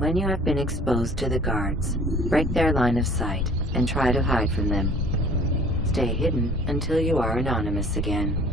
When you have been exposed to the guards, break their line of sight and try to hide from them. Stay hidden until you are anonymous again.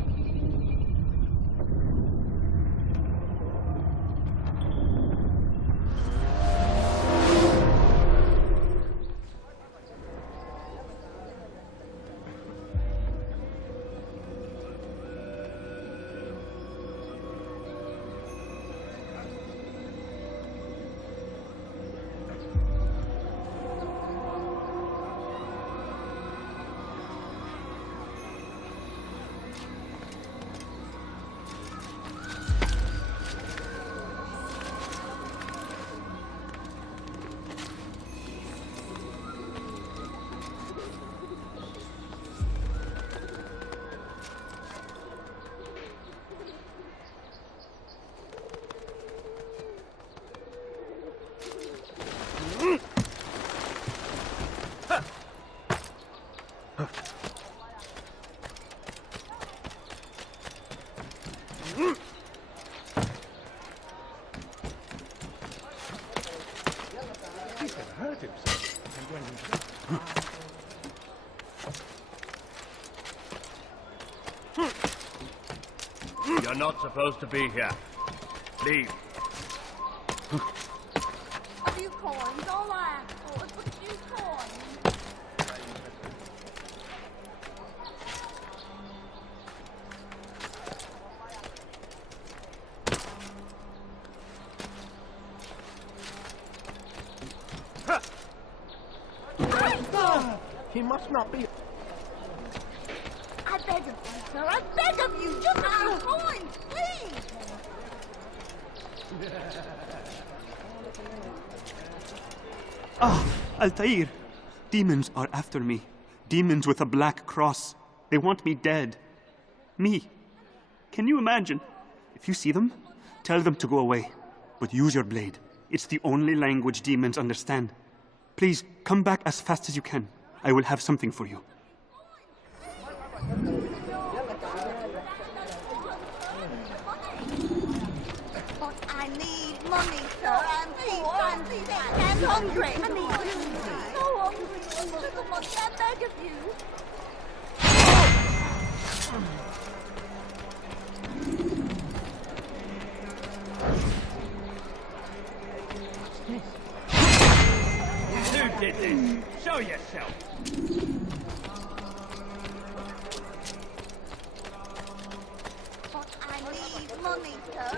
You're not supposed to be here. Leave. A few coins, all I ask for is a few coins. He must not be. I beg of you, sir, I beg of you, just a few coins, please! Ah, Altair! Demons are after me. Demons with a black cross. They want me dead. Me. Can you imagine? If you see them, tell them to go away. But use your blade. It's the only language demons understand. Please, come back as fast as you can. I will have something for you. But I need money, sir. I'm please, I'm hungry. I need money. So hungry. Little money, I beg of you. Who did this? Show yourself. But I need money, sir.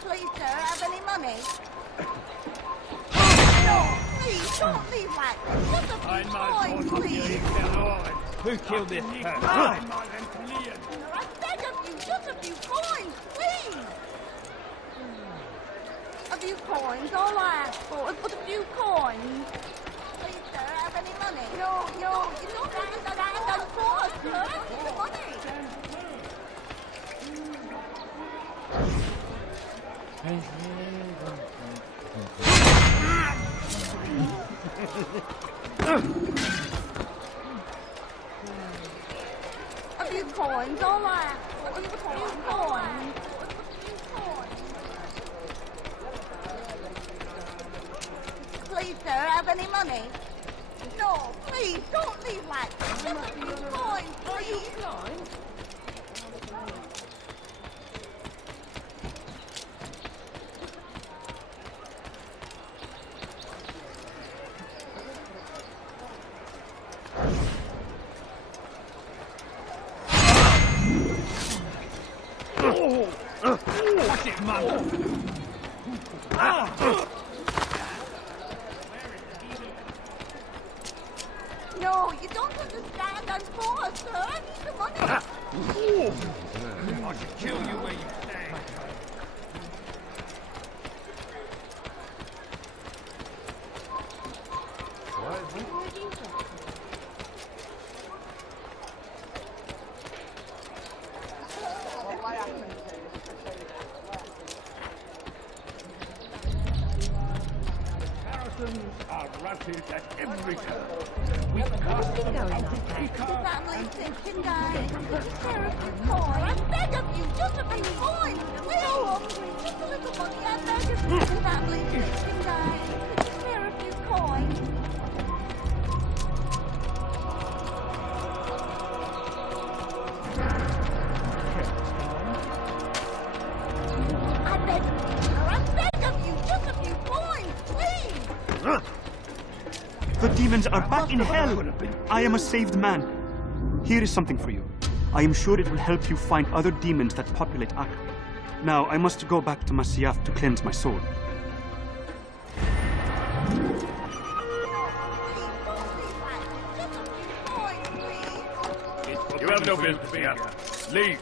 Please, sir, have any money? No, please, don't leave like this. Just a few coins, please. Who killed this person? I beg of you, just a few coins, please. A few coins, all I ask for is but a few coins. Please, sir, have any money? No, you don't stand on for us, sir. I need the money. A few coins, all I ask for is a few coins. Please, sir, have any money? No, please, don't leave like this. Just a few coins, please. Watch it, man! No, you don't understand. I'm poor, sir. I need the money. I should kill you where you stand. Are routed at every turn. We cast them out. family's thinking, guys. Take care of your coin. I beg of you, just a few coins, please. Just a little money, I beg of you. The family's thinking, guys. Take care of your coin. I beg of you, just a few coins, please. The demons are back in hell! I am a saved man. Here is something for you. I am sure it will help you find other demons that populate Acre. Now, I must go back to Masyaf to cleanse my soul. You have no business being here. Leave.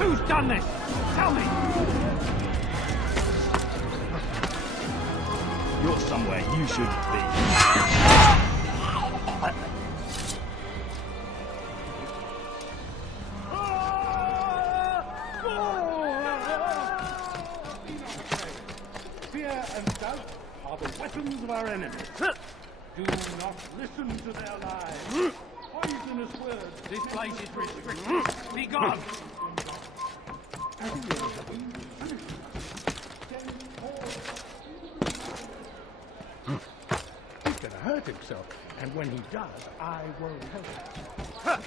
Who's done this? Tell me! You're somewhere you shouldn't be. Fear and doubt are the weapons of our enemies. Do not listen to their lies. Poisonous words. This place is restricted. Be gone! He's gonna hurt himself, and when he does, I won't help him.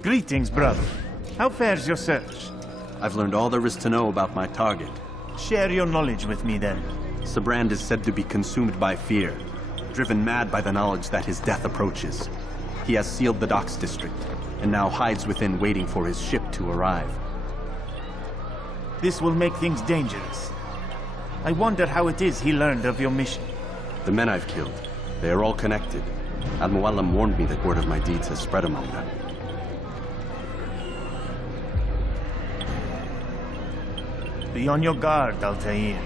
Greetings, brother. How fares your search? I've learned all there is to know about my target. Share your knowledge with me, then. Sabrand is said to be consumed by fear, driven mad by the knowledge that his death approaches. He has sealed the docks district, and now hides within waiting for his ship to arrive. This will make things dangerous. I wonder how it is he learned of your mission. The men I've killed, they are all connected. Al-Muallim warned me that word of my deeds has spread among them. Be on your guard, Altair.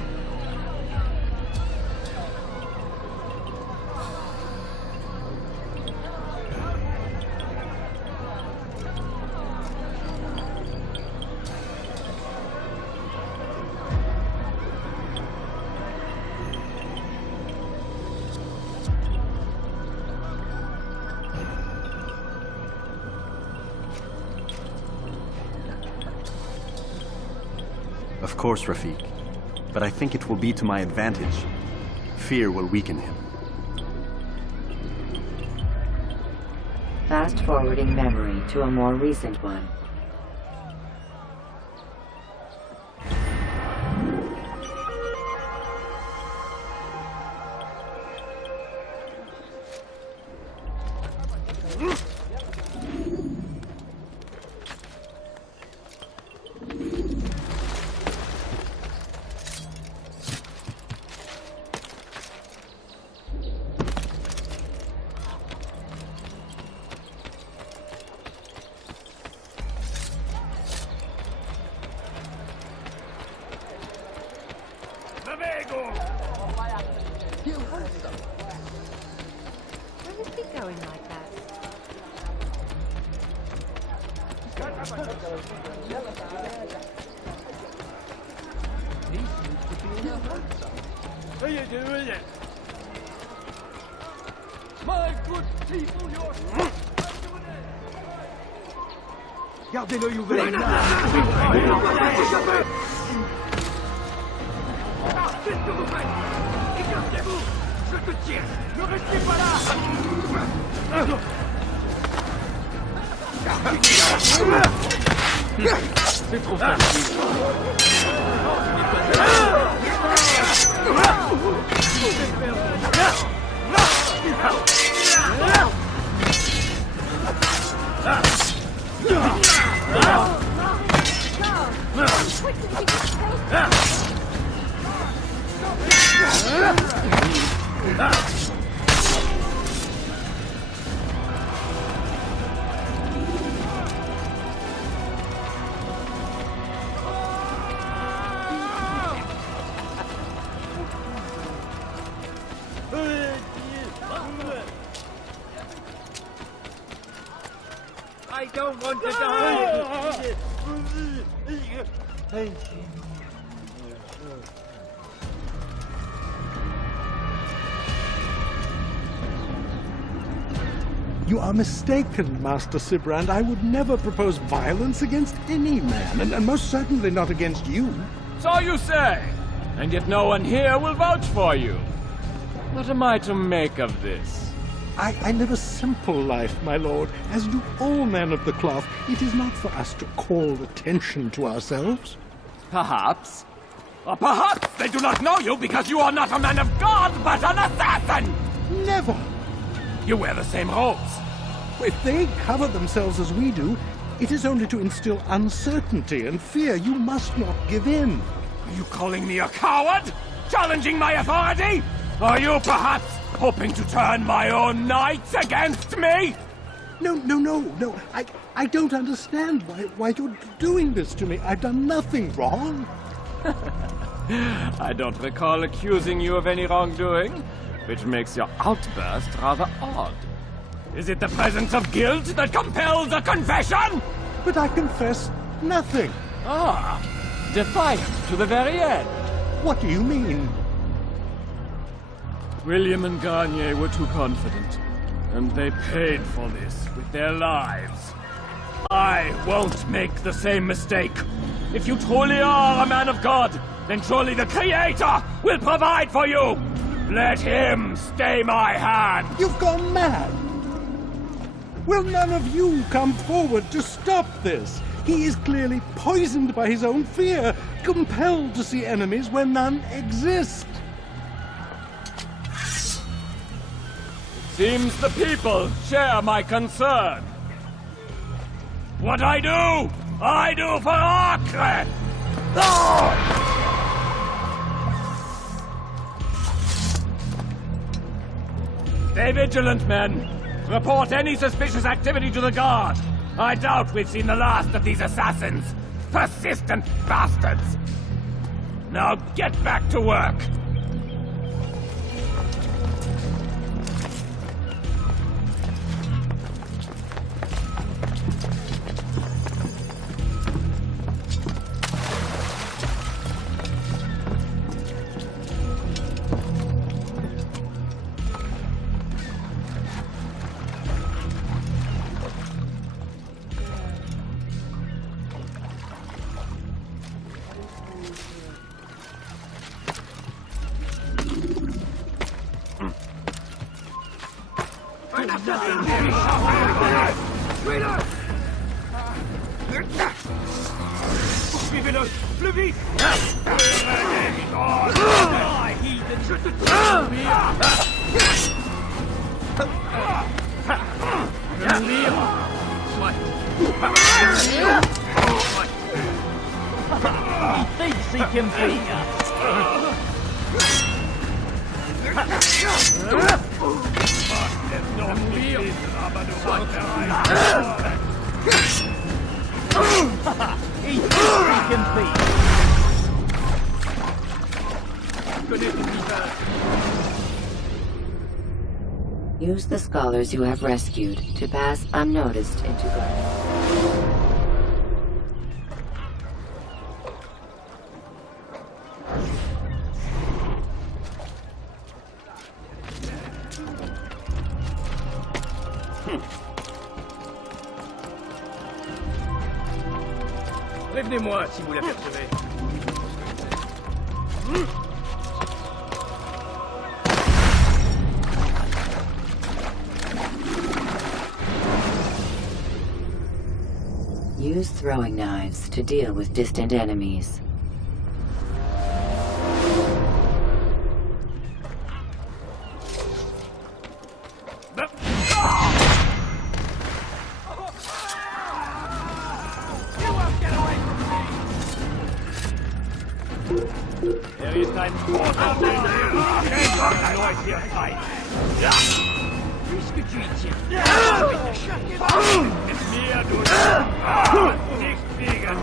Of course, Rafiq. But I think it will be to my advantage. Fear will weaken him. Fast-forwarding memory to a more recent one. Where is he going like that? He seems to be in a hurry. What are you doing it? My good people, you're... Gardez l'œil ouvert. Qu'est-ce que vous faites? Écartez-vous! Je te tire! Ne restez pas là! C'est trop facile. I don't want to die! You are mistaken, Master Sibrand. I would never propose violence against any man, and most certainly not against you. So you say, and yet no one here will vouch for you. What am I to make of this? I live a simple life, my lord, as do all men of the cloth. It is not for us to call attention to ourselves. Perhaps. Or perhaps they do not know you because you are not a man of God, but an assassin! Never! You wear the same robes. If they cover themselves as we do, it is only to instill uncertainty and fear. You must not give in. Are you calling me a coward? Challenging my authority? Are you perhaps hoping to turn my own knights against me? No. I don't understand why you're doing this to me. I've done nothing wrong. I don't recall accusing you of any wrongdoing, which makes your outburst rather odd. Is it the presence of guilt that compels a confession? But I confess nothing. Ah, defiant to the very end. What do you mean? William and Garnier were too confident, and they paid for this with their lives. I won't make the same mistake. If you truly are a man of God, then surely the Creator will provide for you. Let him stay my hand. You've gone mad. Will none of you come forward to stop this? He is clearly poisoned by his own fear, compelled to see enemies where none exist. Seems the people share my concern. What I do for Acre! Stay vigilant, men. Report any suspicious activity to the guard. I doubt we've seen the last of these assassins. Persistent bastards. Now get back to work. Suivez-le! Plus vite! He thinks he can beat us. He thinks he can beat us. Use the scholars you have rescued to pass unnoticed into Garden. Prévenez-moi si vous l'apercevez. Use throwing knives to deal with distant enemies. There is time for noise here, fight. Puisque tu y tiens, je vais te charger. Mir du nicht fliegen.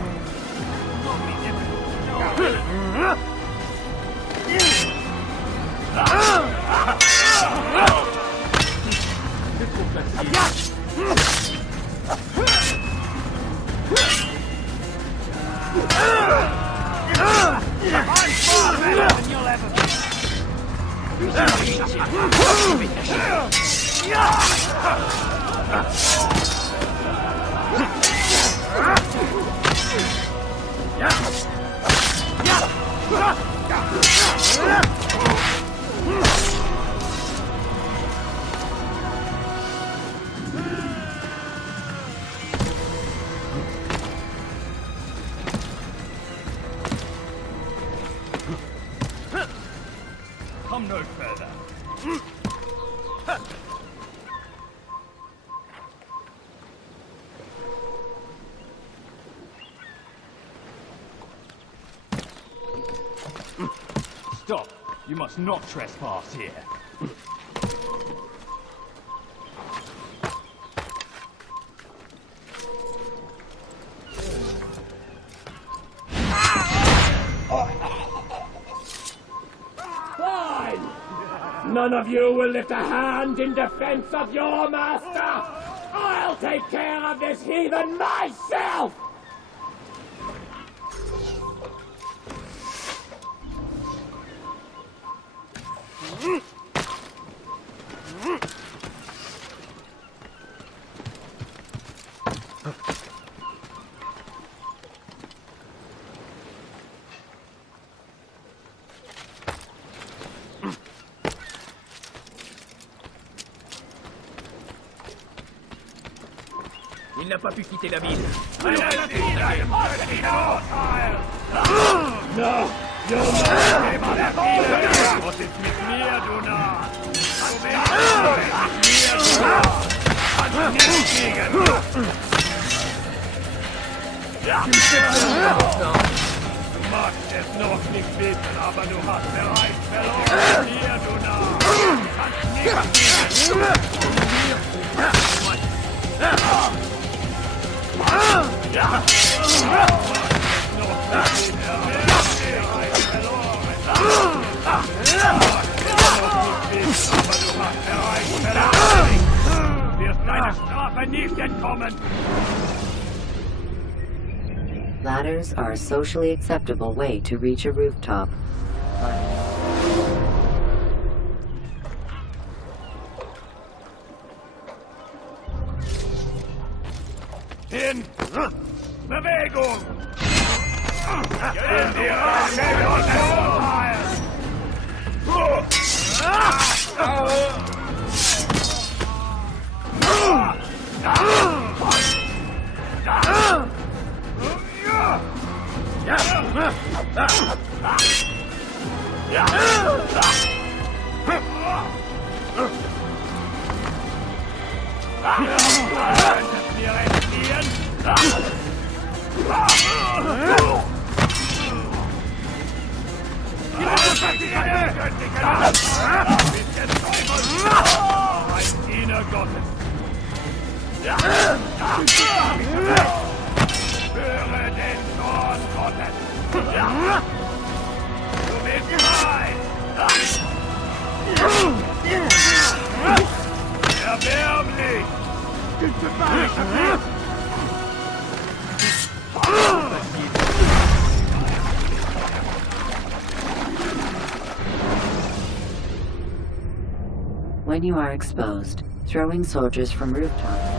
You must not trespass here. Fine! None of you will lift a hand in defense of your master! I'll take care of this heathen myself! Il n'a pas pu quitter la ville. No, you'll not! Was ist mit mir, du Narr? Du magst es noch nicht wissen, aber du hast bereits verloren. Hier, du Narr! Kannst wirst deiner Strafe nicht entkommen! Ladders are a socially acceptable way to reach a rooftop. Hin! Bewegung! In die Rache und Urteil! Mir entziehen! Ein Diener Gottes! Höre den Zorn Gottes! Du bist frei! Erbärmlich! When you are exposed, throwing soldiers from rooftops.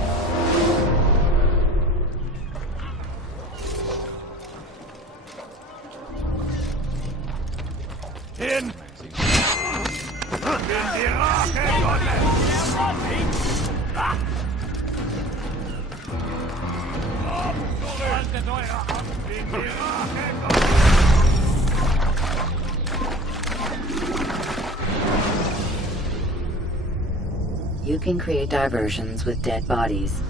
Hin! In die Rache Gottes! Haltet eure Hand in die Rache Gottes! You can create diversions with dead bodies.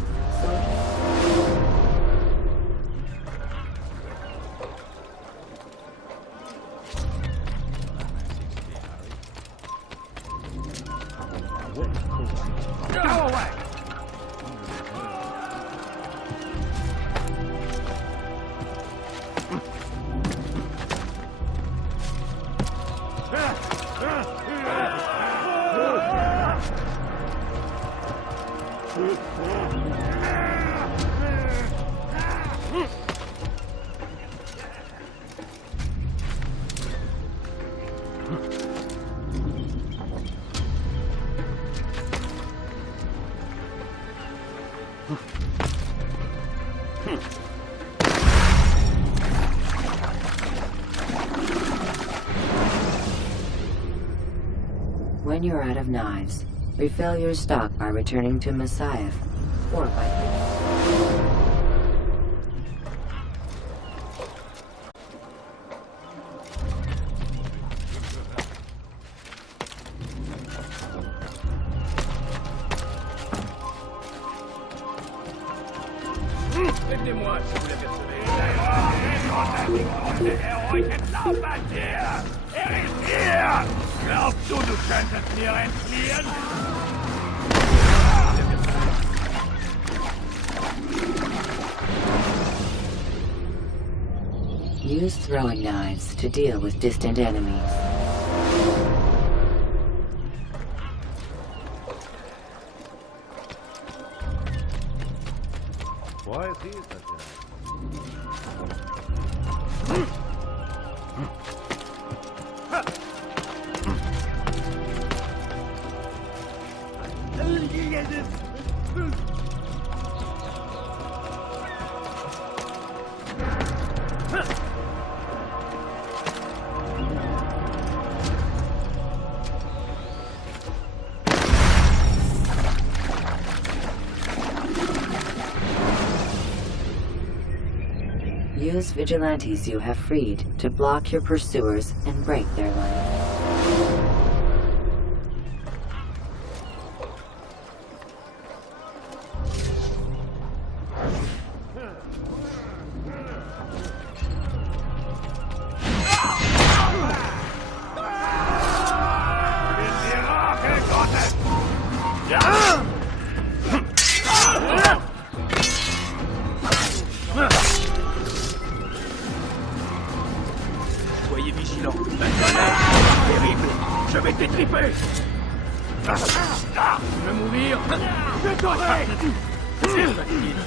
Go away! When you're out of knives, refill your stock by returning to Messiah or by... Prévenez-moi si vous l'apercevez. Er euch entlaubert hier! Er ist hier! Glaubst du, du könntest mir entfliehen? Use throwing knives to deal with distant enemies. Why is he such a... Use vigilantes you have freed to block your pursuers and break their line. Soyez vigilants. Terrible. Je vais t'étriper. Tu veux mourir? Je t'aurai. C'est facile.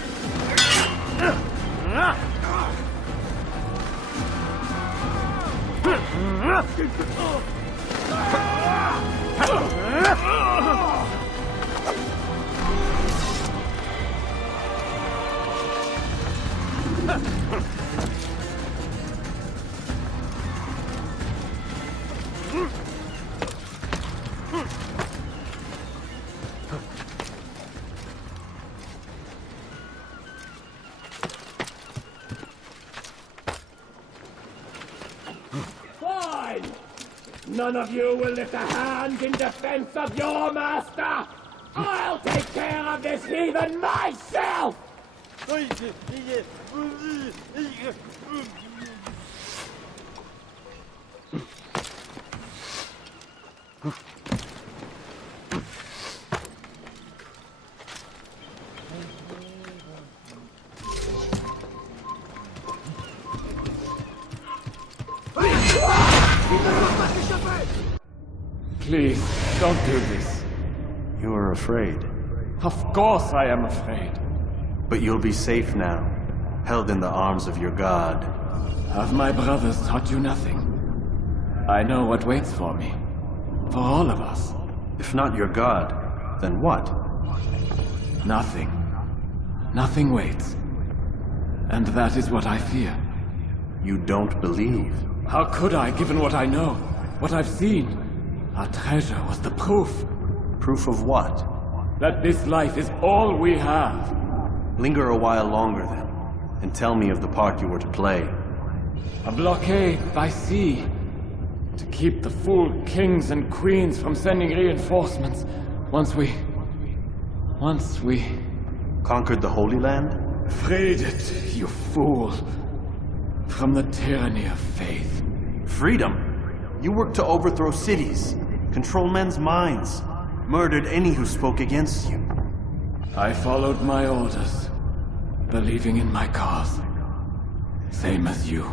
Fine! None of you will lift a hand in defense of your master! I'll take care of this heathen myself! Please, don't do this. You are afraid. Of course I am afraid. But you'll be safe now, held in the arms of your god. Have my brothers taught you nothing? I know what waits for me. For all of us. If not your god, then what? Nothing. Nothing waits. And that is what I fear. You don't believe. How could I, given what I know? What I've seen? Our treasure was the proof. Proof of what? That this life is all we have. Linger a while longer then, and tell me of the part you were to play. A blockade by sea. To keep the fool kings and queens from sending reinforcements. Once we... Conquered the Holy Land? Freed it, you fool. From the tyranny of faith. Freedom? You worked to overthrow cities, control men's minds, murdered any who spoke against you. I followed my orders, believing in my cause. Same as you.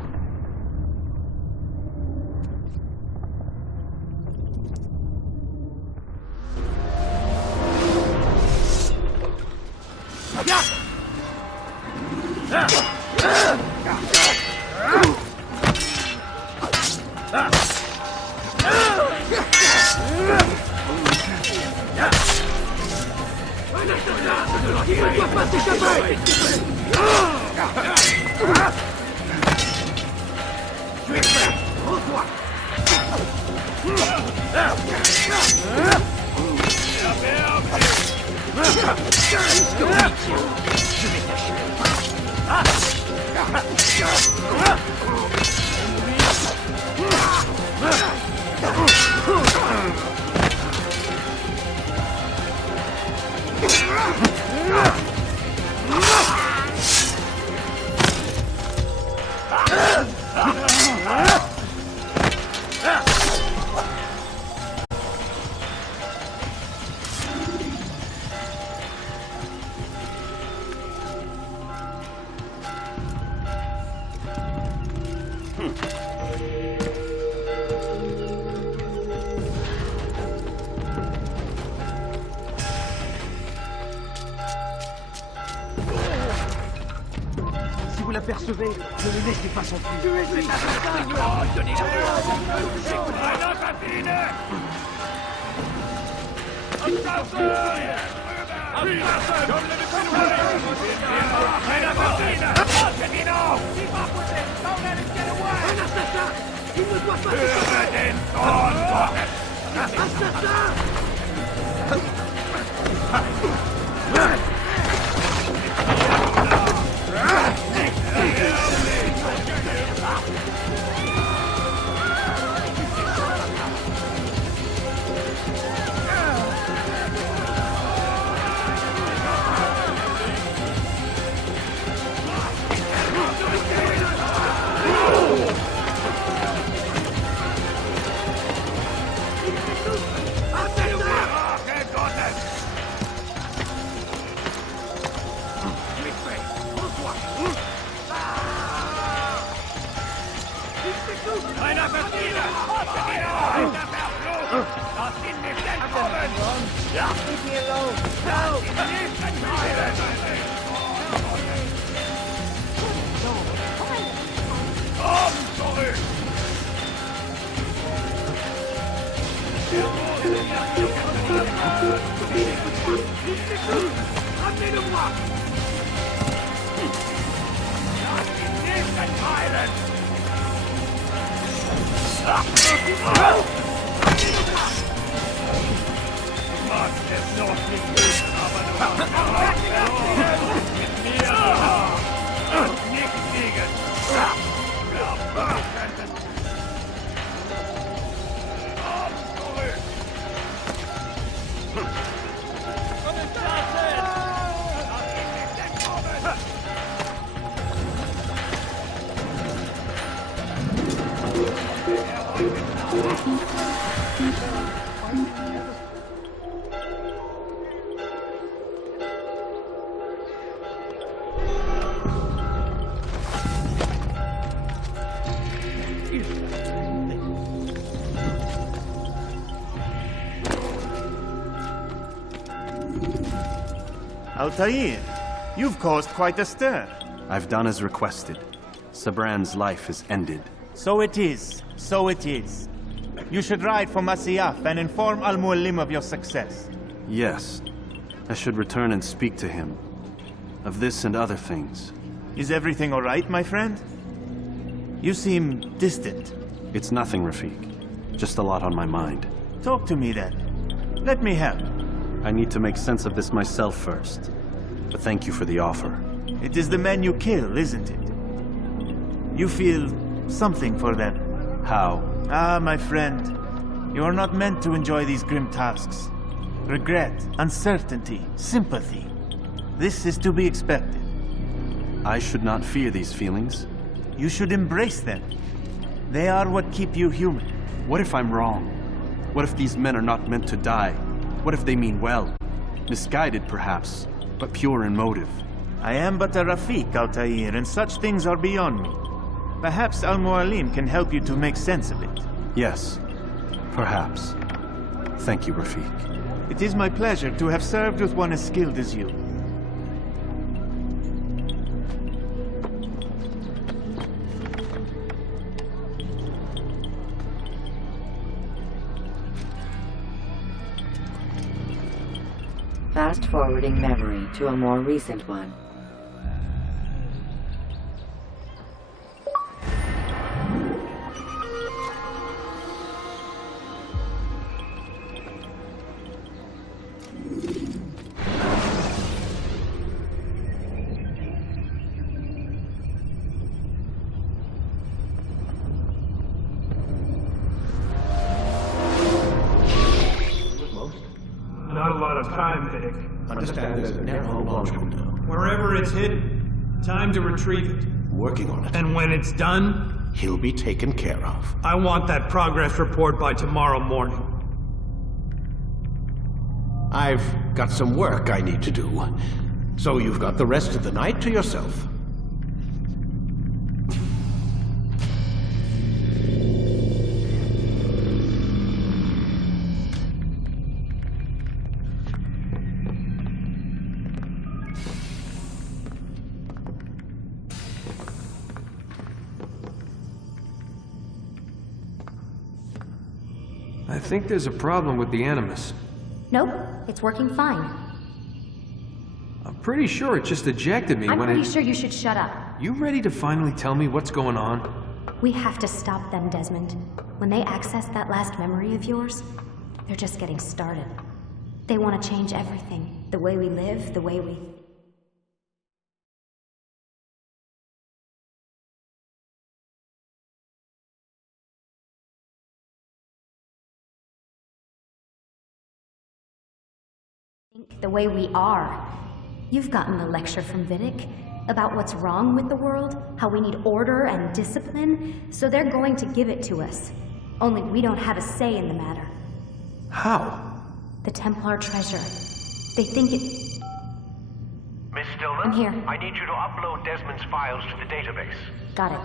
vous l'apercevez, ne le laissez pas s'enfuir. Tuez cet assassin! Il ne doit pas Altair, you've caused quite a stir. I've done as requested. Sabran's life is ended. So it is. So it is. You should ride for Masyaf and inform Al-Muallim of your success. Yes. I should return and speak to him. Of this and other things. Is everything all right, my friend? You seem distant. It's nothing, Rafik. Just a lot on my mind. Talk to me then. Let me help. I need to make sense of this myself first. But thank you for the offer. It is the men you kill, isn't it? You feel something for them. How? Ah, my friend. You are not meant to enjoy these grim tasks. Regret, uncertainty, sympathy. This is to be expected. I should not fear these feelings. You should embrace them. They are what keep you human. What if I'm wrong? What if these men are not meant to die? What if they mean well? Misguided, perhaps, but pure in motive. I am but a Rafik, Altair, and such things are beyond me. Perhaps Al-Muallim can help you to make sense of it. Yes, perhaps. Thank you, Rafik. It is my pleasure to have served with one as skilled as you. Fast-forwarding memory to a more recent one. Not a lot of time, Vic. Understand there's a narrow module now. Wherever it's hidden, time to retrieve it. Working on it. And when it's done, He'll be taken care of. I want that progress report by tomorrow morning. I've got some work I need to do. So you've got the rest of the night to yourself. think there's a problem with the Animus. Nope, it's working fine. I'm pretty sure it just ejected me I'm when pretty sure you should shut up. You ready to finally tell me what's going on? We have to stop them, Desmond. When they access that last memory of yours, they're just getting started. They want to change everything. The way we live, the way we... think, the way we are. You've gotten a lecture from Vidic about what's wrong with the world, how we need order and discipline, so they're going to give it to us. Only we don't have a say in the matter. How? The Templar treasure. They think it... Miss Stillman? I'm here. I need you to upload Desmond's files to the database. Got it.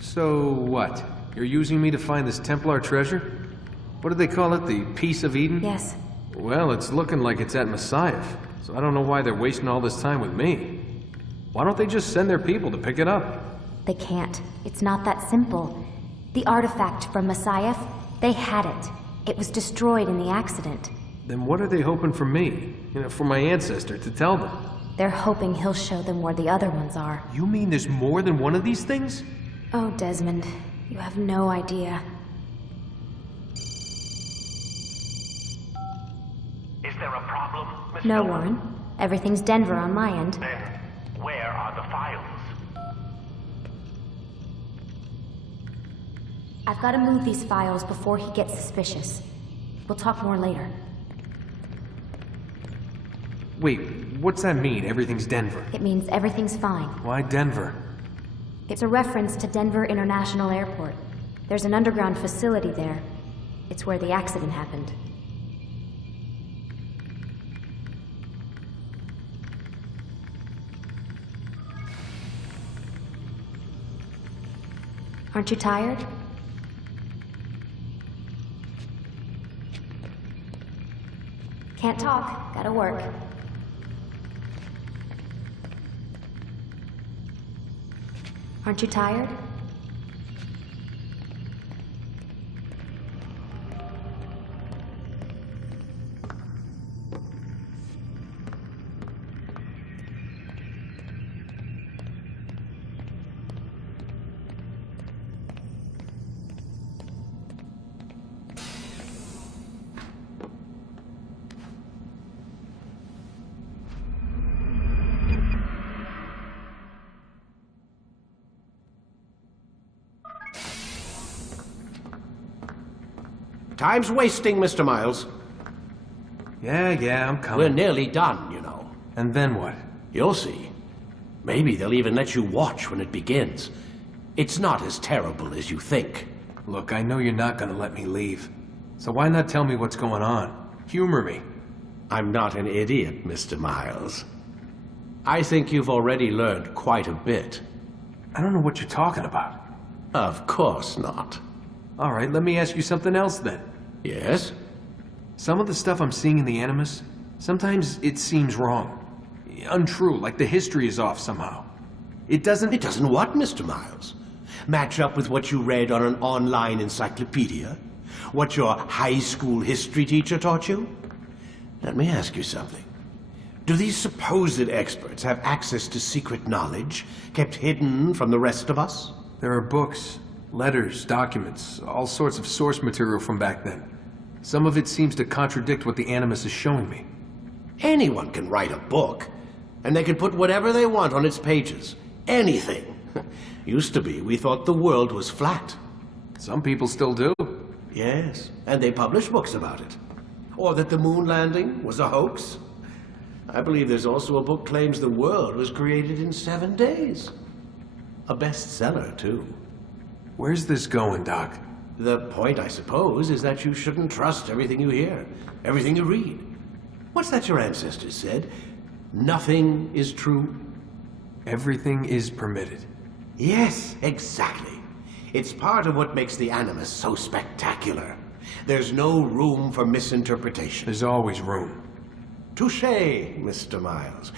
So what? You're using me to find this Templar treasure? What do they call it? The Piece of Eden? Yes. Well, it's looking like it's at Messiah, so I don't know why they're wasting all this time with me. Why don't they just send their people to pick it up? They can't. It's not that simple. The artifact from Messiah, they had it. It was destroyed in the accident. Then what are they hoping for me? You know, for my ancestor to tell them? They're hoping he'll show them where the other ones are. You mean there's more than one of these things? Oh, Desmond, you have no idea. Is there a problem, Miss No, Stillman? Warren. Everything's Denver on my end. Then, where are the files? I've got to move these files before he gets suspicious. We'll talk more later. Wait, what's that mean, everything's Denver? It means everything's fine. Why Denver? It's a reference to Denver International Airport. There's an underground facility there. It's where the accident happened. Aren't you tired? Can't talk. Gotta work. Aren't you tired? Time's wasting, Mr. Miles. Yeah, I'm coming. We're nearly done, you know. And then what? You'll see. Maybe they'll even let you watch when it begins. It's not as terrible as you think. Look, I know you're not gonna let me leave. So why not tell me what's going on? Humor me. I'm not an idiot, Mr. Miles. I think you've already learned quite a bit. I don't know what you're talking about. Of course not. All right, let me ask you something else then. Yes? Some of the stuff I'm seeing in the Animus, sometimes it seems wrong. Untrue, like the history is off somehow. It doesn't what, Mr. Miles? Match up with what you read on an online encyclopedia? What your high school history teacher taught you? Let me ask you something. Do these supposed experts have access to secret knowledge kept hidden from the rest of us? There are books, letters, documents, all sorts of source material from back then. Some of it seems to contradict what the Animus is showing me. Anyone can write a book, and they can put whatever they want on its pages. Anything. Used to be, we thought the world was flat. Some people still do. Yes, and they publish books about it. Or that the moon landing was a hoax. I believe there's also a book claims the world was created in 7 days. A bestseller, too. Where's this going, Doc? The point, I suppose, is that you shouldn't trust everything you hear, everything you read. What's that your ancestors said? Nothing is true? Everything is permitted. Yes, exactly. It's part of what makes the Animus so spectacular. There's no room for misinterpretation. There's always room. Touché, Mr. Miles.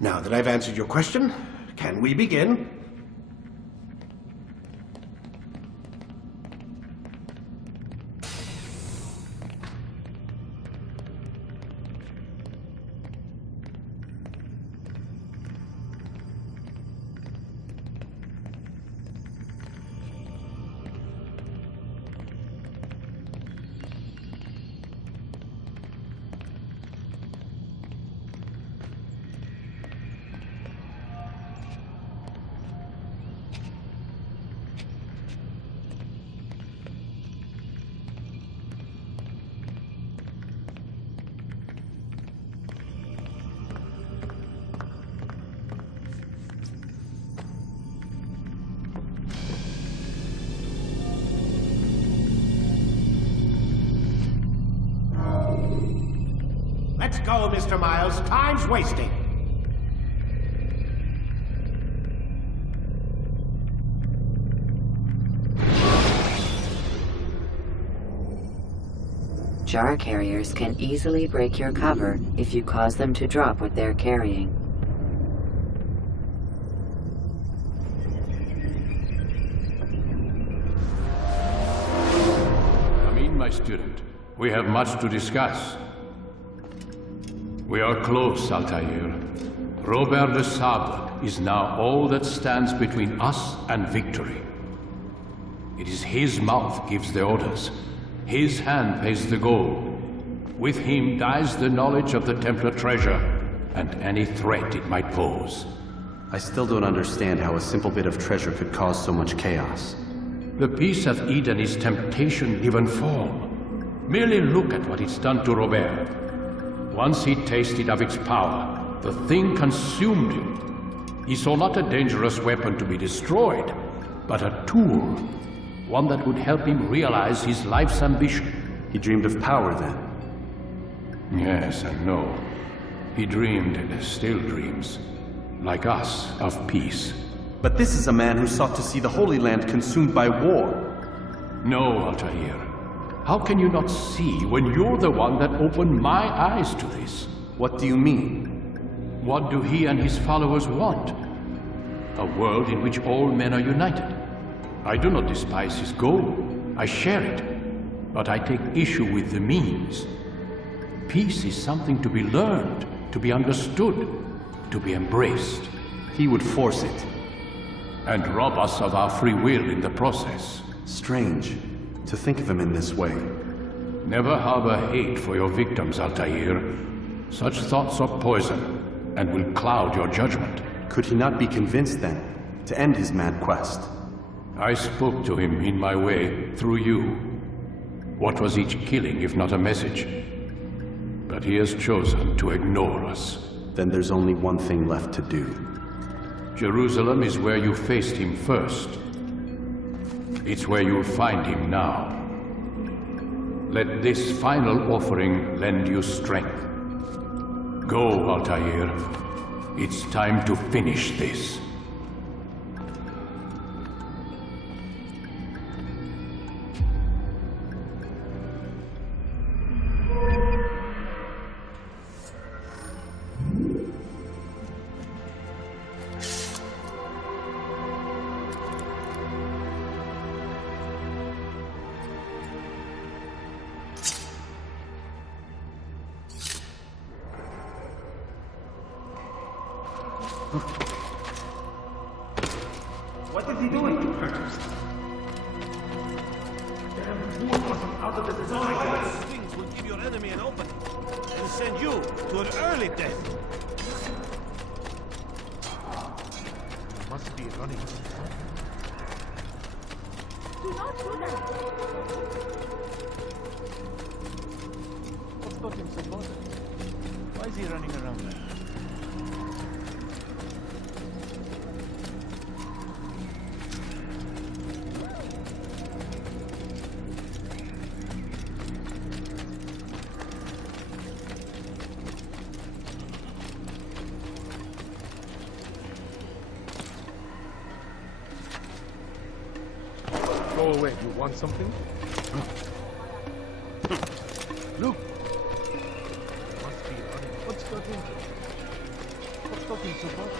Now that I've answered your question, can we begin? Let's go, Mr. Miles. Time's wasting. Jar carriers can easily break your cover if you cause them to drop what they're carrying. Come in, my student. We have much to discuss. We are close, Altair. Robert de Sable is now all that stands between us and victory. It is his mouth gives the orders. His hand pays the gold. With him dies the knowledge of the Templar treasure and any threat it might pose. I still don't understand how a simple bit of treasure could cause so much chaos. The peace of Eden is temptation given form. Merely look at what it's done to Robert. Once he tasted of its power, the thing consumed him. He saw not a dangerous weapon to be destroyed, but a tool. One that would help him realize his life's ambition. He dreamed of power then? Yes and no. He dreamed, and still dreams, like us, of peace. But this is a man who sought to see the Holy Land consumed by war. No, Altair. How can you not see when you're the one that opened my eyes to this? What do you mean? What do he and his followers want? A world in which all men are united. I do not despise his goal. I share it. But I take issue with the means. Peace is something to be learned, to be understood, to be embraced. He would force it. And rob us of our free will in the process. Strange to think of him in this way. Never harbor hate for your victims, Altair. Such thoughts are poison, and will cloud your judgment. Could he not be convinced, then, to end his mad quest? I spoke to him in my way, through you. What was each killing, if not a message? But he has chosen to ignore us. Then there's only one thing left to do. Jerusalem is where you faced him first. It's where you'll find him now. Let this final offering lend you strength. Go, Altair. It's time to finish this. What is he doing? Damn fool wasn't out of the design. These things will give your enemy an opening and send you to an early death. Must be running. Do not do that. What's got him so bothered? Why is he running around there? Go away. You want something? Look. Must be running. What's got into it? What's talking so much?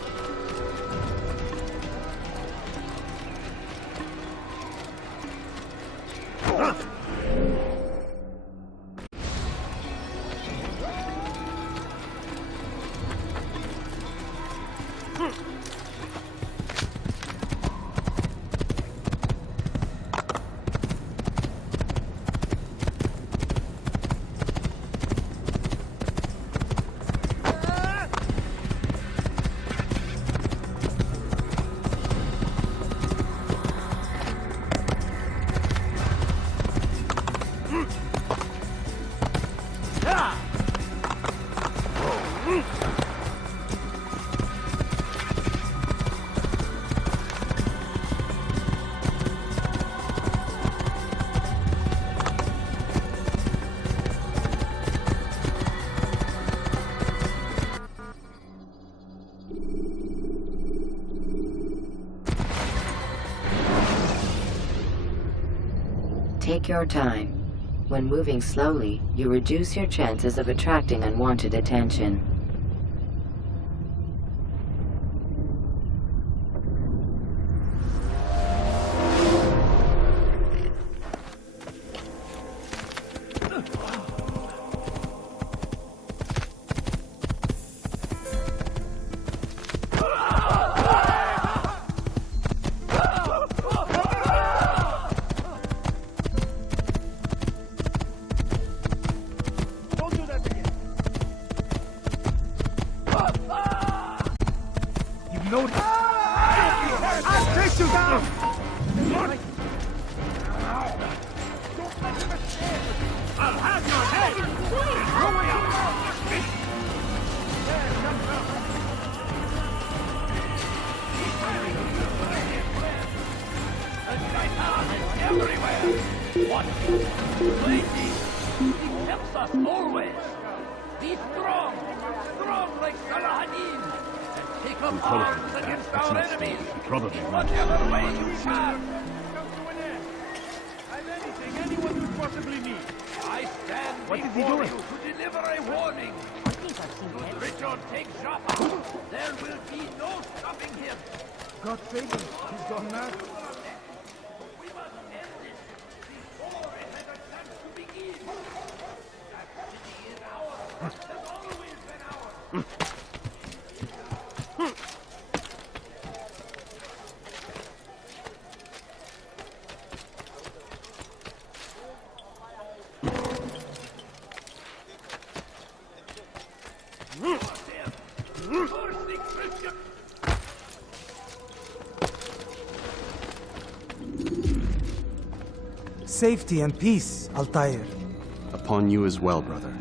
Take your time. When moving slowly, you reduce your chances of attracting unwanted attention. Safety and peace, Altair. Upon you as well, brother.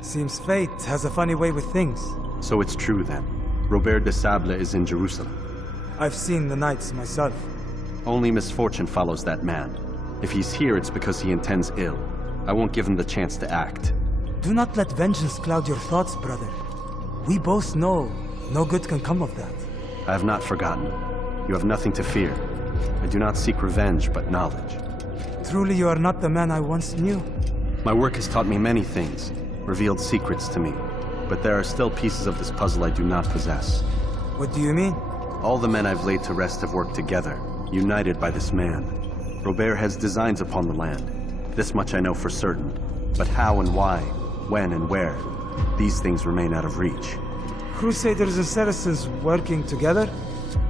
Seems fate has a funny way with things. So it's true then. Robert de Sable is in Jerusalem. I've seen the knights myself. Only misfortune follows that man. If he's here, it's because he intends ill. I won't give him the chance to act. Do not let vengeance cloud your thoughts, brother. We both know no good can come of that. I have not forgotten. You have nothing to fear. I do not seek revenge, but knowledge. Truly, you are not the man I once knew. My work has taught me many things, revealed secrets to me. But there are still pieces of this puzzle I do not possess. What do you mean? All the men I've laid to rest have worked together, united by this man. Robert has designs upon the land. This much I know for certain. But how and why, when and where, these things remain out of reach. Crusaders and Saracens working together?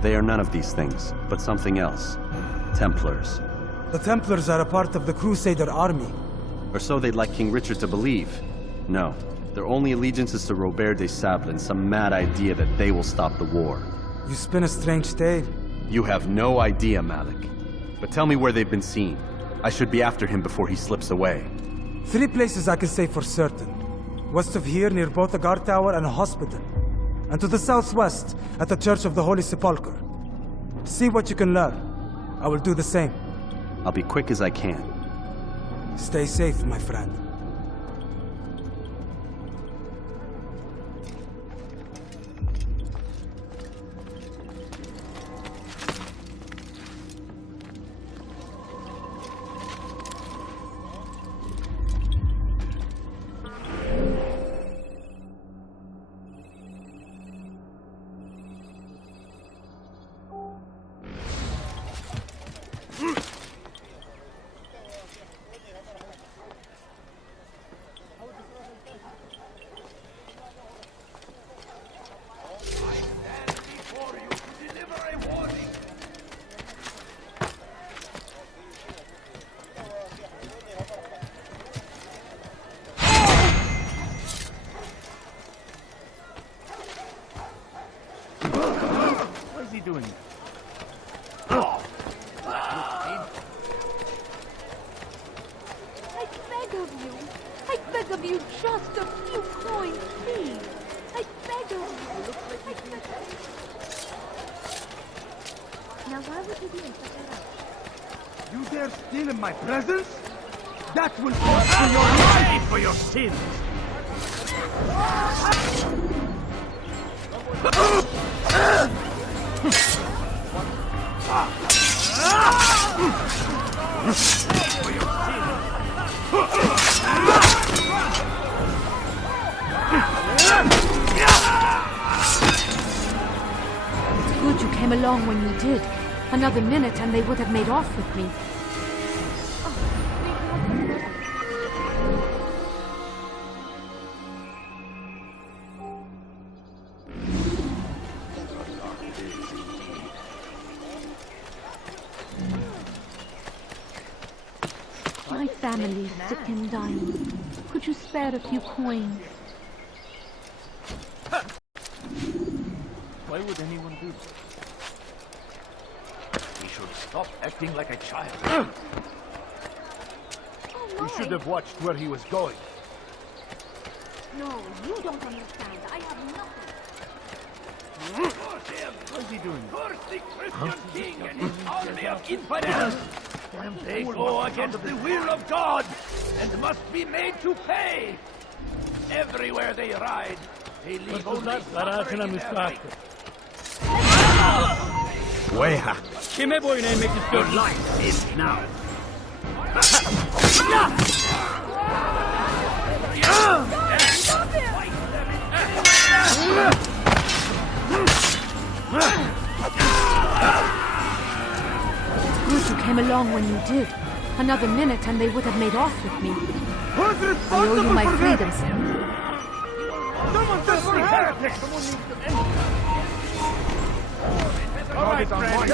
They are none of these things, but something else. Templars. The Templars are a part of the Crusader army. Or so they'd like King Richard to believe. No, their only allegiance is to Robert de Sable and some mad idea that they will stop the war. You spin a strange tale. You have no idea, Malik. But tell me where they've been seen. I should be after him before he slips away. 3 places I can say for certain. West of here, near both a guard tower and a hospital. And to the southwest, at the Church of the Holy Sepulchre. See what you can learn. I will do the same. I'll be quick as I can. Stay safe, my friend. You dare steal in my presence? That will cost you your life for your sins! It's good you came along when you did. Another minute and they would have made off with me. My family is sick and dying. Could you spare a few coins? Why would anyone do that? He should stop acting like a child. You should have watched where he was going. No, you don't understand. I have nothing. What's he doing? The Christian king and his army of infidels! They go against the will of God and must be made to pay! Everywhere they ride, they leave only suffering in their wake. Weha. Your life is now. Good you came along when you did. Another minute and they would have made off with me. I owe you my freedom, sir. Someone says we're heretics! Someone needs to end it. All right, friend.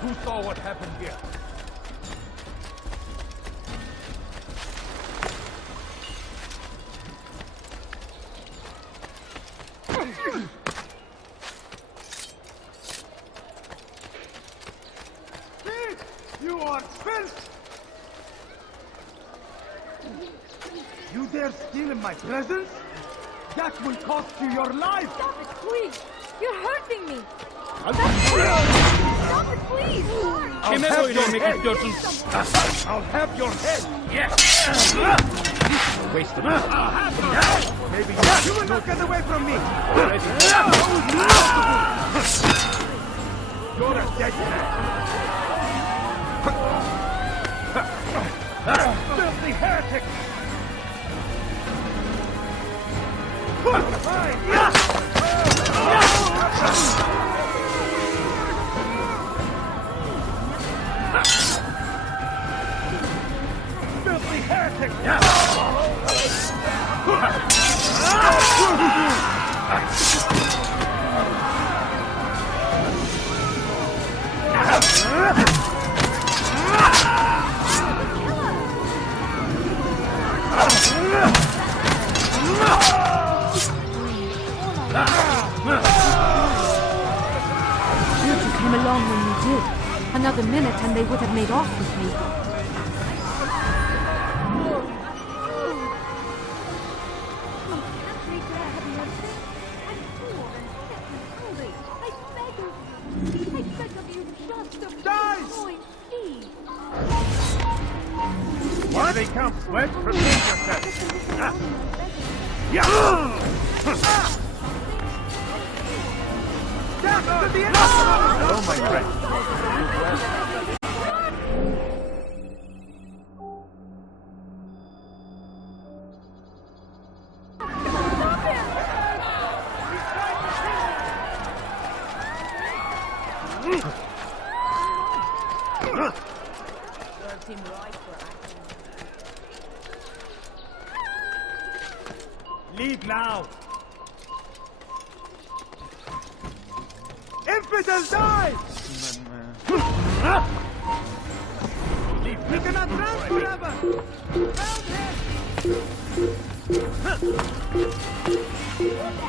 Who saw what happened here? You are filth! You dare steal in my presence? That will cost you your life! Stop it, please! You're hurting me! I'll Stop it, please! have your head! I'll have your head! Yes! Waste of time. Maybe you will not get away from me! You're a dead man! Filthy heretic! Filthy heretic! Good you came along when you did. Another minute and they would have made off with me. Here they come, Twich. Prepare yourself. Oh, my friend. Leave now! Infidel, die! We cannot run forever! Found him!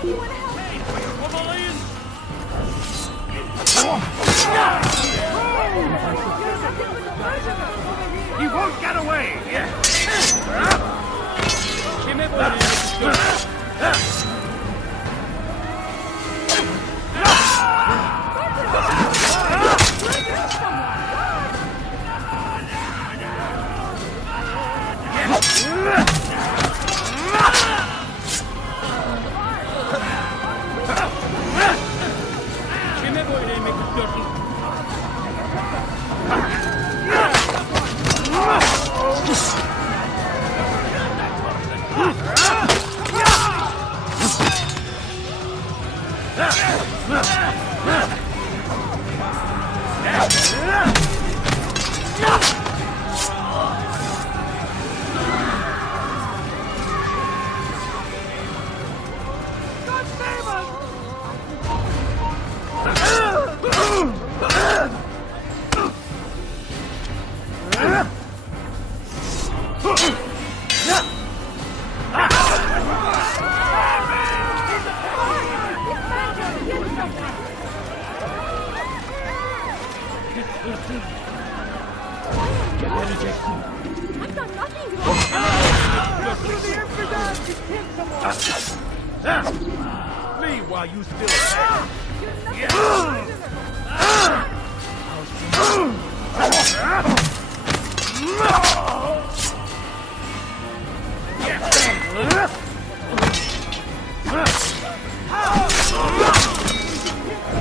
Anyone help me? He won't get away! I've done nothing wrong. Flee while you still can.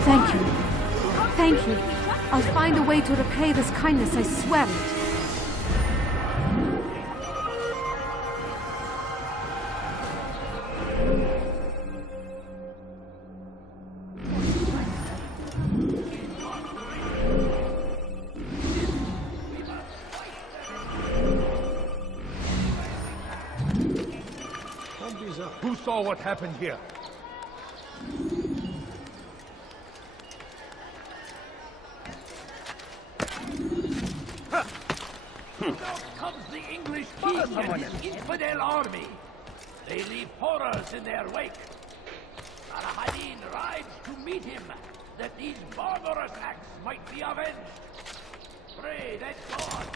Thank you. Thank you. I'll find a way to repay this kindness, I swear it. Who saw what happened here? Now comes the English king and his infidel army. They leave horrors in their wake. Saladin rides to meet him, that these barbarous acts might be avenged. Pray that God...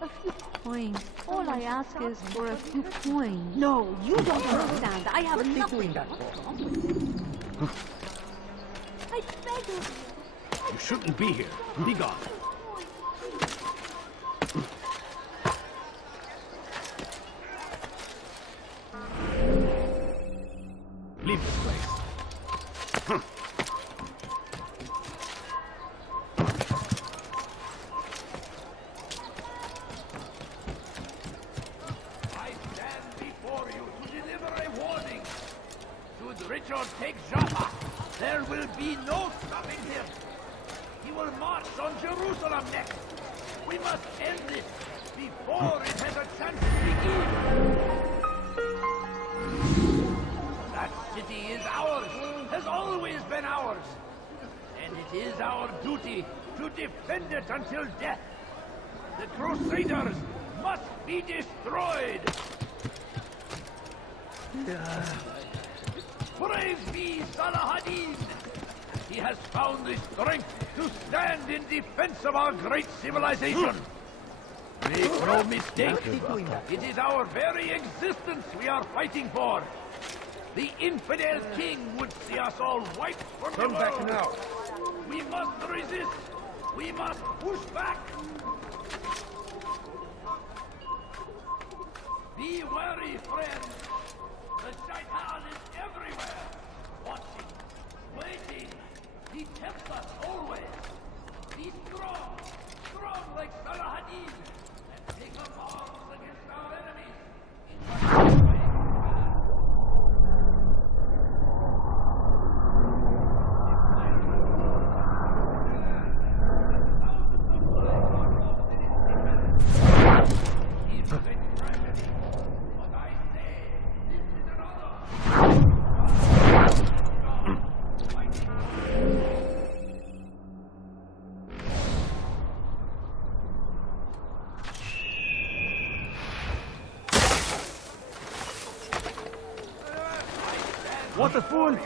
A few coins. All I ask is for a few coins. No, you don't understand. I have nothing. Doing that for? I beg you. You shouldn't be here. Be gone. Leave this place. I stand before you to deliver a warning. Should Richard take Jaffa, there will be no stopping him. He will march on Jerusalem next. We must end this before it has a chance to begin. That city is ours, has always been ours. And it is our duty to defend it until death. The Crusaders must be destroyed. Praise be Saladin! He has found the strength to stand in defense of our great civilization. Make no mistake, it is our very existence we are fighting for. The infidel king would see us all wiped from the world. Back now. We must resist. We must push back. Be wary, friends. The Shaitan is everywhere. Watching, waiting. He tempts us always. Be strong. Strong like Saladin. And take up arms against our enemies. What a fool!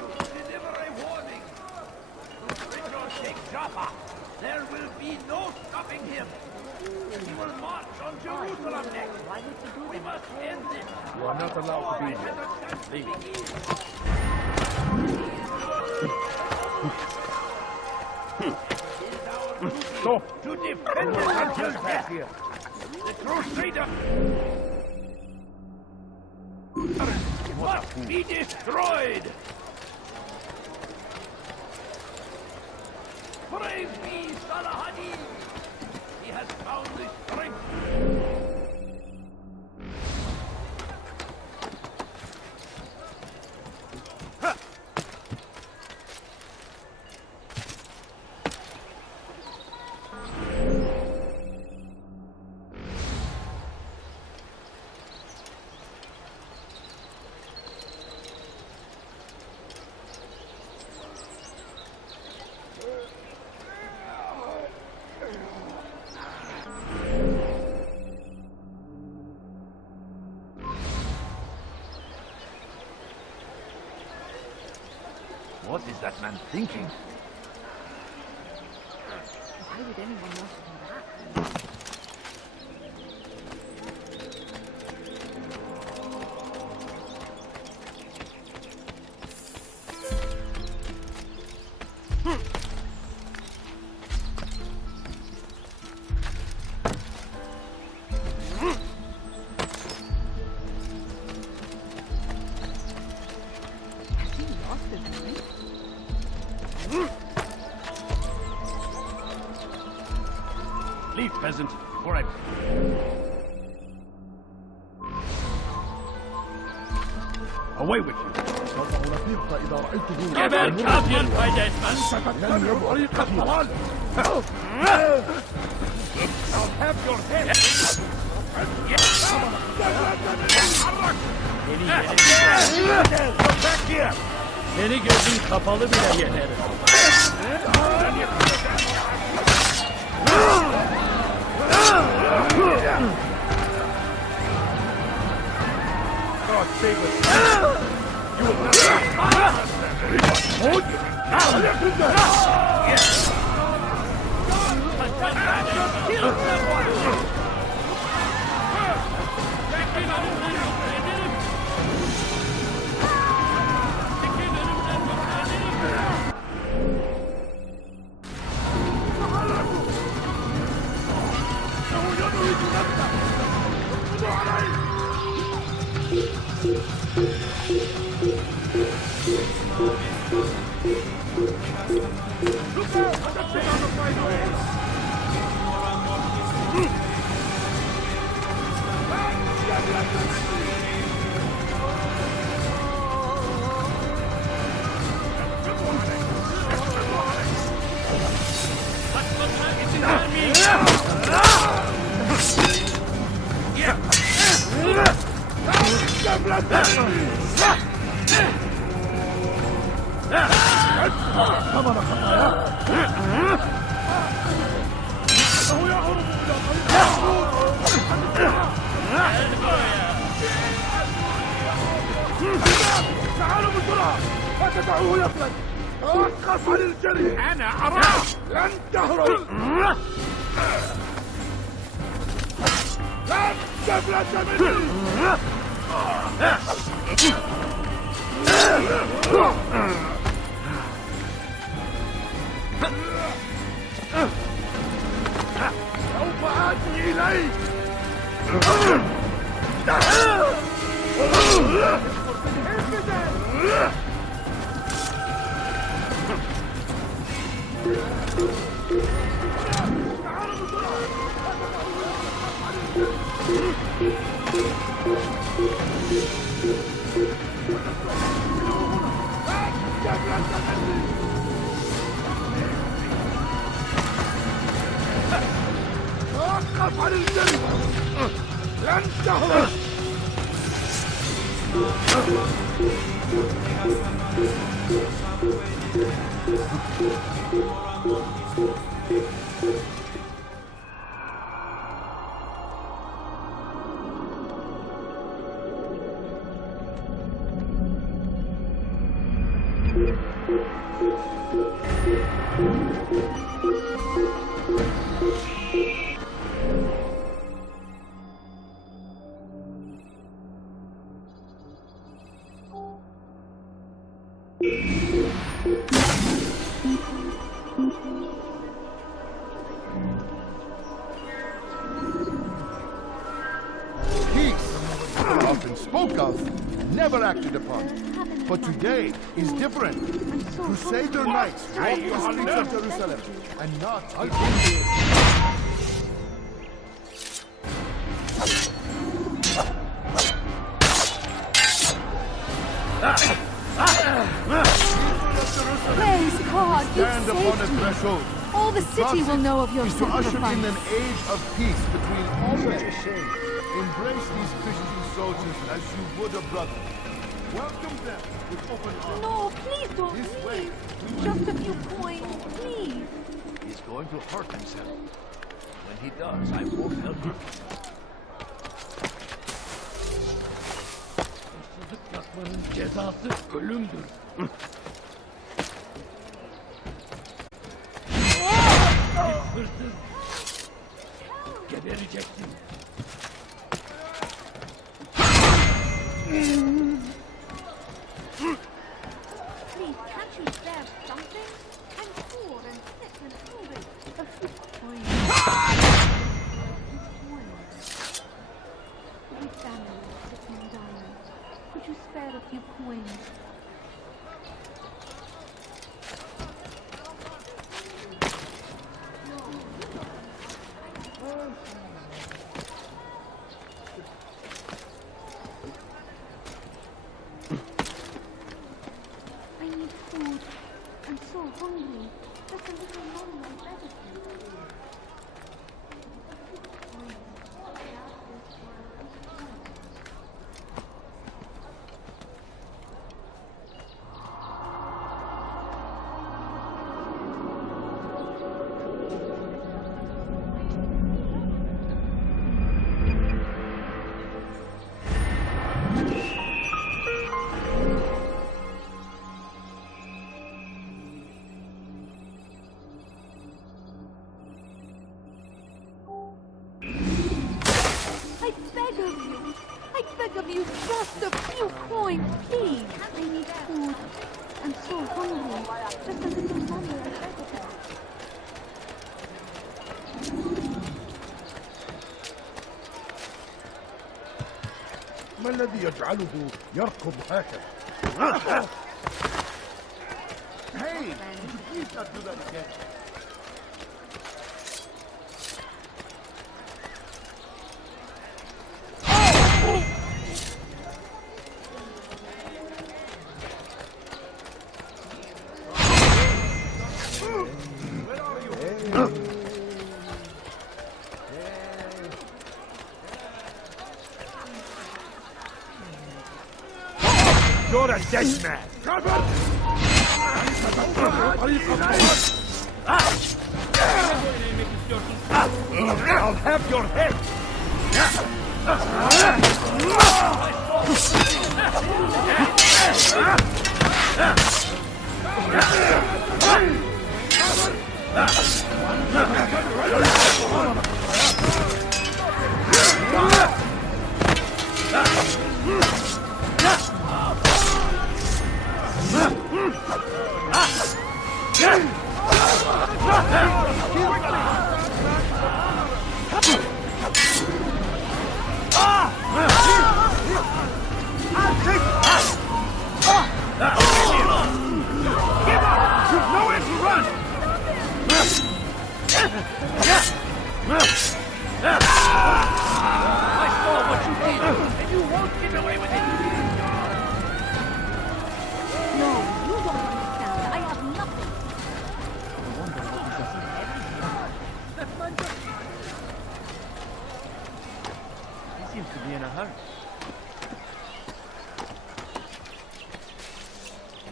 Papa. There will be no stopping him. He will march on Jerusalem next. We must end this. You are not allowed to be here. Stop! To defend it until death. The Crusader must be destroyed. Praise be Salahadin. He has found the strength. What is that man thinking? Why would anyone want to do that? Leave, peasant, or I... Away with you! Give him champion by this man! I'll have your head! Back here! Seni gözün kapalı bile yenerim. God save us! You will not... تعالوا بسرعة! لا تدعوه يفلت! توقف عن الجري! أنا أراه! لن تهرب! لن تفلت مني! سوف آتي إليك! توقف عن الجري! لن تهرب! Often spoke of, never acted upon. But today is different. Crusader knights walk the streets of Jerusalem, and not Praise God, you stand upon a saved me. threshold. All the city will know of your is to usher in an sacrifice. age of peace between all men. Embrace these Christian soldiers as you would a brother. Welcome them with open arms. No, please don't leave. Just a few coins, please. He's going to hurt himself. When he does, I won't help him. Yakmanın cezası ölümdür. Hırsız. Gebereceksin. Please, can't you spare something? I'm poor and sick and hungry. A few coins. My family is sick and dying. Could you spare a few coins? I need food. I'm so hungry. Just a little more in my bed. I beg of you, just a few coins, please. I need food. I'm so hungry. Just a little longer, I beg of you. ما الذي يجعله يركض هكذا؟ Hey, would you please not do that again? You're a dead man! I'll have your head!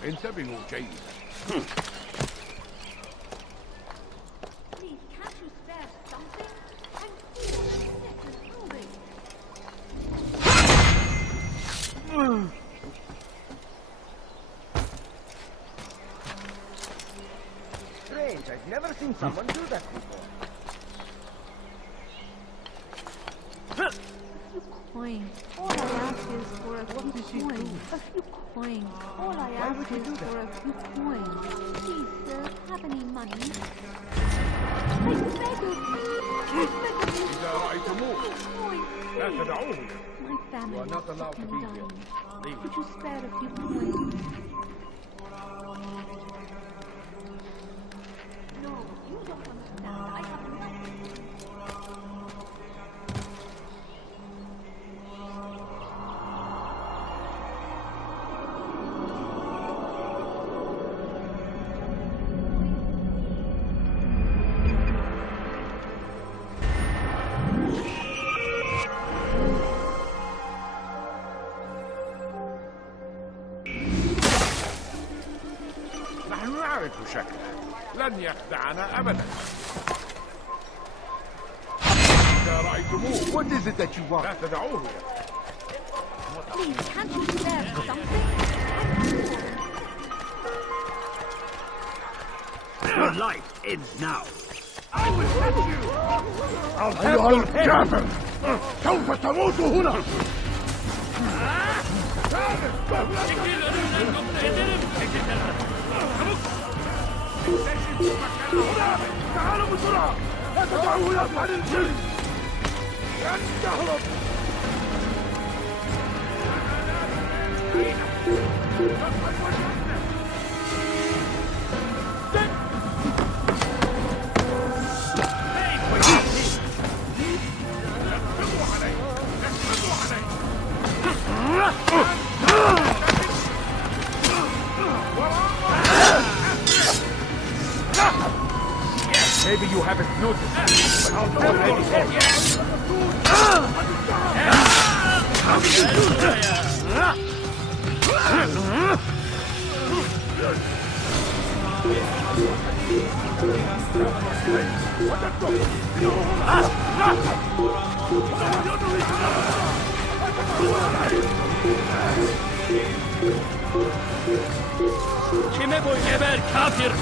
انتبهوا جيدا. Please, can't you spare something? I'm poor and sick and hungry. I've never seen someone do that before. Coins. All I ask is for a few coins. A few coins. All I ask is for a few coins. Please, sir, have any money? I beg of you. I beg of you. إذا رأيتموه لا تدعوه. My family You are not allowed to be here. Leave. Could you spare a few coins? No, you don't understand. I have nothing. نحن نعرف شكله لن يخدعنا أبدا. إذا رأيتموه What is it that you want? لا تدعوه. Please, can't you spare something? Your life ends now. I will get you. أيها الكافر سوف تموت هنا. تعالوا بسرعة لا تدعوه يفعل الجن لن تهرب Maybe you haven't noticed, but I'll Kime boy geber kafir!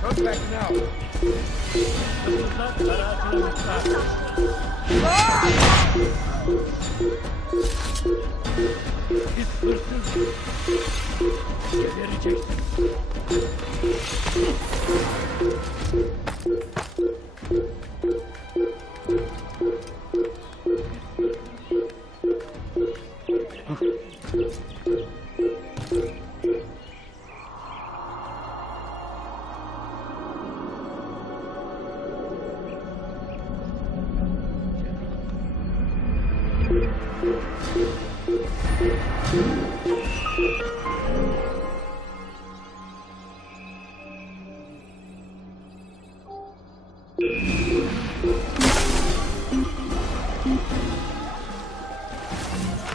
Come back now. His hırsız. Gebereceksin.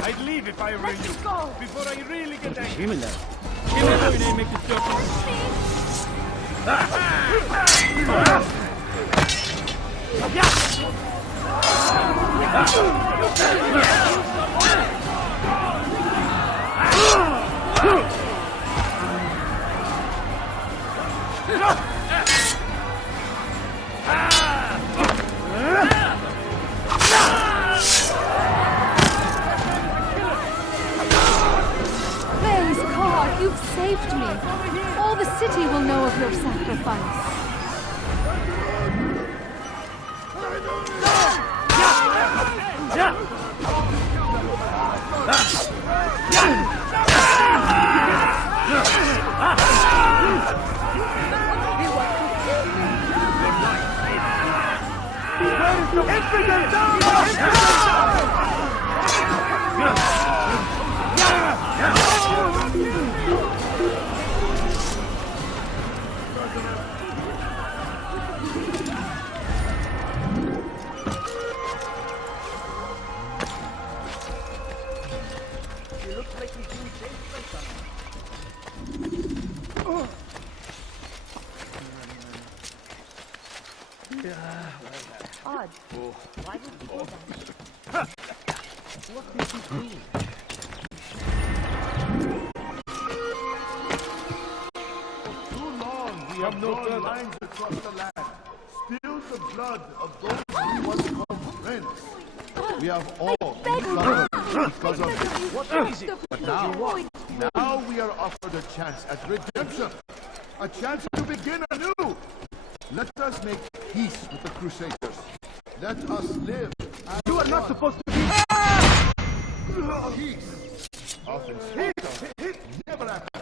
I'd leave if I were you. Before I really get angry. Kimin oyunu yemek istiyorsun? Praise God, you've saved me. All the city will know of your sacrifice. Everything down! Why would he do that? What did he do? For too long we have drawn lines across the land, spilled the blood of those we once called friends. We have all suffered because of it. What is it? But now we are offered a chance at redemption, a chance to begin anew. Let us make peace with the Crusaders. Let us live as You are not supposed to be... peace. Often spoken, never acted.